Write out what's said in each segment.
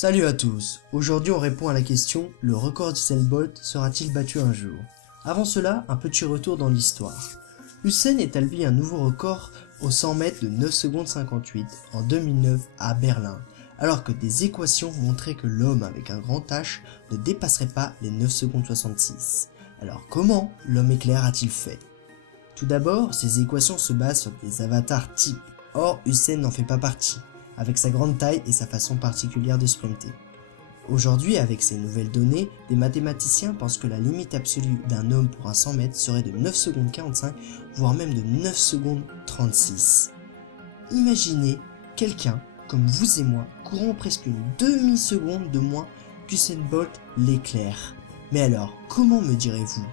Salut à tous, aujourd'hui on répond à la question « Le record d'Usain Bolt sera-t-il battu un jour ?» Avant cela, un petit retour dans l'histoire. Usain établit un nouveau record aux 100 mètres de 9 secondes 58 en 2009 à Berlin, alors que des équations montraient que l'homme avec un grand H ne dépasserait pas les 9 secondes 66. Alors comment l'homme éclair a-t-il fait? Tout d'abord, ces équations se basent sur des avatars types, or Usain n'en fait pas partie, avec sa grande taille et sa façon particulière de sprinter. Aujourd'hui, avec ces nouvelles données, des mathématiciens pensent que la limite absolue d'un homme pour un 100 mètres serait de 9 secondes 45, voire même de 9 secondes 36. Imaginez quelqu'un, comme vous et moi, courant presque une demi-seconde de moins qu'Usain Bolt l'éclair. Mais alors, comment me direz-vous?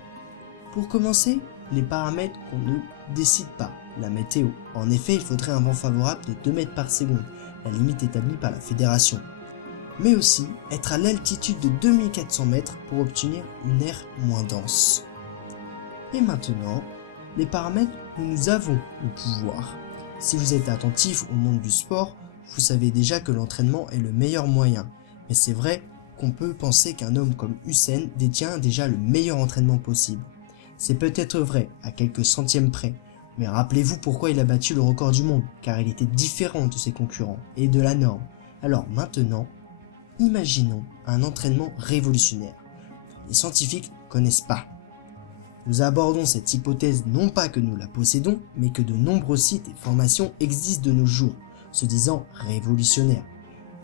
Pour commencer, les paramètres qu'on ne décide pas, la météo. En effet, il faudrait un vent favorable de 2 mètres par seconde, la limite établie par la fédération. Mais aussi être à l'altitude de 2400 mètres pour obtenir une aire moins dense. Et maintenant, les paramètres où nous avons le pouvoir. Si vous êtes attentif au monde du sport, vous savez déjà que l'entraînement est le meilleur moyen. Mais c'est vrai qu'on peut penser qu'un homme comme Usain détient déjà le meilleur entraînement possible. C'est peut-être vrai à quelques centièmes près, mais rappelez-vous pourquoi il a battu le record du monde, car il était différent de ses concurrents et de la norme. Alors maintenant, imaginons un entraînement révolutionnaire. Les scientifiques ne connaissent pas. Nous abordons cette hypothèse non pas que nous la possédons, mais que de nombreux sites et formations existent de nos jours, se disant révolutionnaires.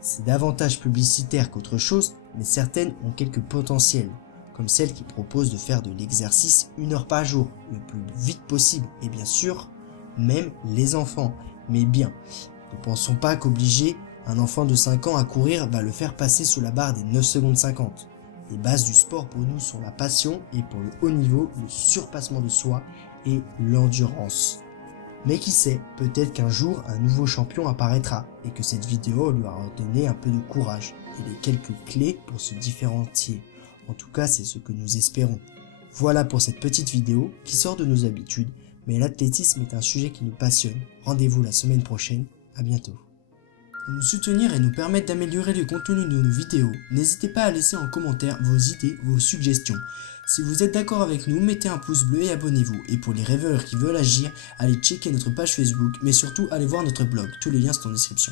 C'est davantage publicitaire qu'autre chose, mais certaines ont quelques potentiels, comme celle qui propose de faire de l'exercice 1 heure par jour, le plus vite possible, et bien sûr, même les enfants. Mais bien, ne pensons pas qu'obliger un enfant de 5 ans à courir va le faire passer sous la barre des 9 secondes 50. Les bases du sport pour nous sont la passion et pour le haut niveau, le surpassement de soi et l'endurance. Mais qui sait, peut-être qu'un jour un nouveau champion apparaîtra et que cette vidéo lui aura donné un peu de courage et les quelques clés pour se différencier. En tout cas, c'est ce que nous espérons. Voilà pour cette petite vidéo qui sort de nos habitudes, mais l'athlétisme est un sujet qui nous passionne. Rendez-vous la semaine prochaine, à bientôt. Pour nous soutenir et nous permettre d'améliorer le contenu de nos vidéos, n'hésitez pas à laisser en commentaire vos idées, vos suggestions. Si vous êtes d'accord avec nous, mettez un pouce bleu et abonnez-vous. Et pour les rêveurs qui veulent agir, allez checker notre page Facebook, mais surtout allez voir notre blog, tous les liens sont en description.